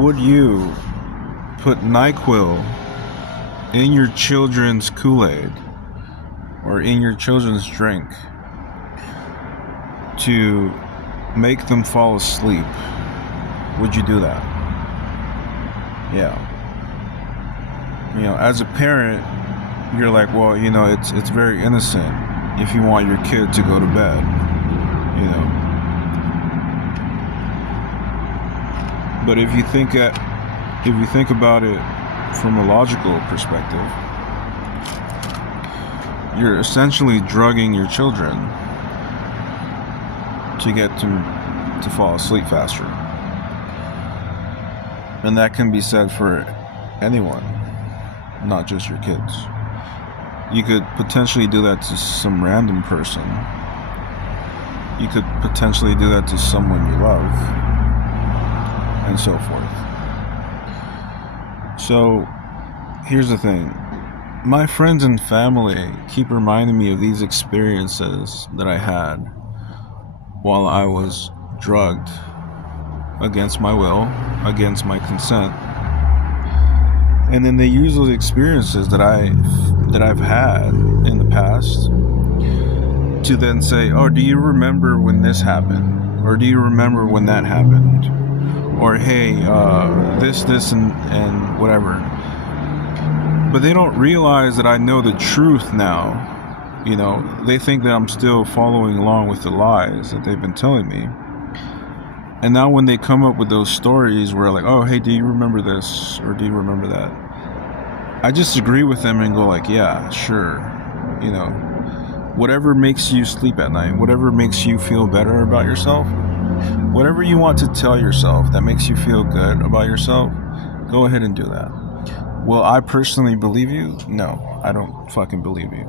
would you put NyQuil in your children's Kool-Aid or in your children's drink to make them fall asleep? Would you do that? Yeah. As a parent, you're like, well, it's very innocent if you want your kid to go to bed, But if you think about it from a logical perspective, you're essentially drugging your children to get them to fall asleep faster. And that can be said for anyone, not just your kids. You could potentially do that to some random person. You could potentially do that to someone you love, and so forth. So, here's the thing. My friends and family keep reminding me of these experiences that I had while I was drugged against my will, against my consent. And then they use those experiences that I've had in the past to then say, oh, do you remember when this happened? Or do you remember when that happened? Or hey, this and whatever. But they don't realize that I know the truth now. They think that I'm still following along with the lies that they've been telling me. And now when they come up with those stories where like, oh, hey, do you remember this? Or do you remember that? I just agree with them and go like, yeah, sure. Whatever makes you sleep at night, whatever makes you feel better about yourself, whatever you want to tell yourself that makes you feel good about yourself, go ahead and do that. Will I personally believe you? No, I don't fucking believe you,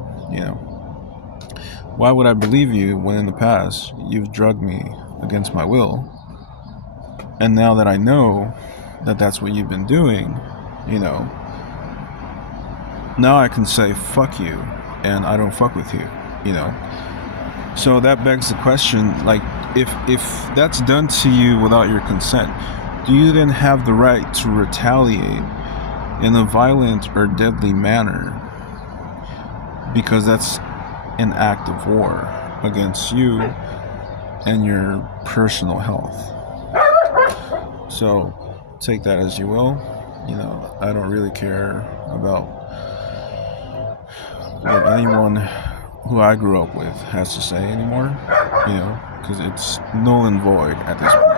Why would I believe you when in the past you've drugged me against my will? And now that I know that that's what you've been doing, now I can say fuck you and I don't fuck with you, So that begs the question, like, if that's done to you without your consent, do you then have the right to retaliate in a violent or deadly manner? Because that's an act of war against you and your personal health. So take that as you will. I don't really care about what anyone who I grew up with has to say anymore, because it's null and void at this point.